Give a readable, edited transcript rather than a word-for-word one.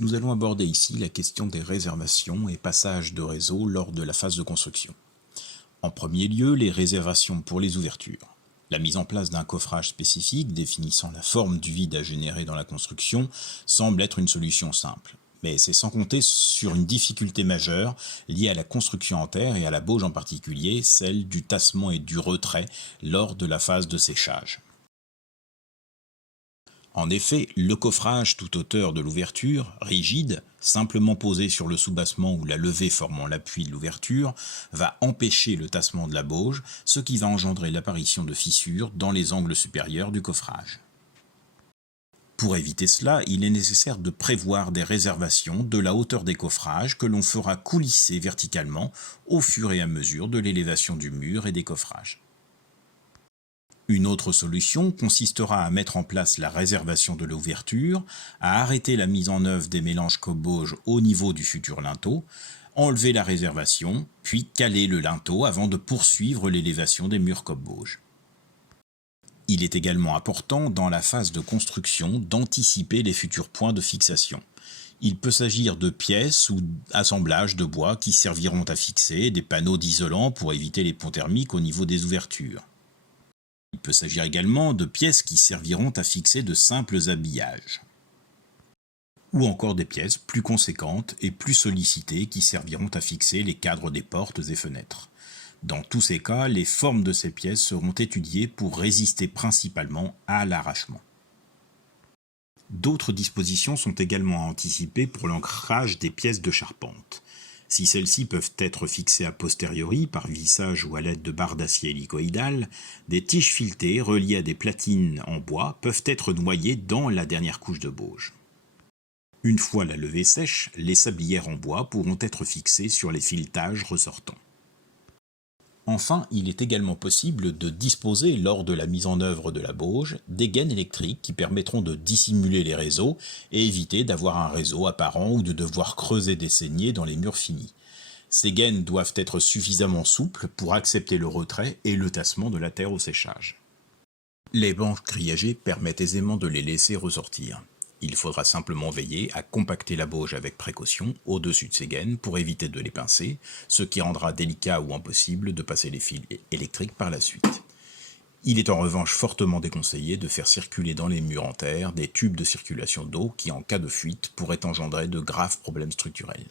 Nous allons aborder ici la question des réservations et passages de réseau lors de la phase de construction. En premier lieu, les réservations pour les ouvertures. La mise en place d'un coffrage spécifique définissant la forme du vide à générer dans la construction semble être une solution simple. Mais c'est sans compter sur une difficulté majeure liée à la construction en terre et à la bauge en particulier, celle du tassement et du retrait lors de la phase de séchage. En effet, le coffrage toute hauteur de l'ouverture, rigide, simplement posé sur le soubassement ou la levée formant l'appui de l'ouverture, va empêcher le tassement de la bauge, ce qui va engendrer l'apparition de fissures dans les angles supérieurs du coffrage. Pour éviter cela, il est nécessaire de prévoir des réservations de la hauteur des coffrages que l'on fera coulisser verticalement au fur et à mesure de l'élévation du mur et des coffrages. Une autre solution consistera à mettre en place la réservation de l'ouverture, à arrêter la mise en œuvre des mélanges coupe-bauge au niveau du futur linteau, enlever la réservation, puis caler le linteau avant de poursuivre l'élévation des murs coupe-bauge. Il est également important dans la phase de construction d'anticiper les futurs points de fixation. Il peut s'agir de pièces ou assemblages de bois qui serviront à fixer des panneaux d'isolant pour éviter les ponts thermiques au niveau des ouvertures. Il peut s'agir également de pièces qui serviront à fixer de simples habillages. Ou encore des pièces plus conséquentes et plus sollicitées qui serviront à fixer les cadres des portes et fenêtres. Dans tous ces cas, les formes de ces pièces seront étudiées pour résister principalement à l'arrachement. D'autres dispositions sont également à anticiper pour l'ancrage des pièces de charpente. Si celles-ci peuvent être fixées a posteriori par vissage ou à l'aide de barres d'acier hélicoïdales, des tiges filetées reliées à des platines en bois peuvent être noyées dans la dernière couche de bauge. Une fois la levée sèche, les sablières en bois pourront être fixées sur les filetages ressortants. Enfin, il est également possible de disposer, lors de la mise en œuvre de la bauge, des gaines électriques qui permettront de dissimuler les réseaux et éviter d'avoir un réseau apparent ou de devoir creuser des saignées dans les murs finis. Ces gaines doivent être suffisamment souples pour accepter le retrait et le tassement de la terre au séchage. Les bancs grillagés permettent aisément de les laisser ressortir. Il faudra simplement veiller à compacter la bauge avec précaution au-dessus de ces gaines pour éviter de les pincer, ce qui rendra délicat ou impossible de passer les fils électriques par la suite. Il est en revanche fortement déconseillé de faire circuler dans les murs en terre des tubes de circulation d'eau qui, en cas de fuite, pourraient engendrer de graves problèmes structurels.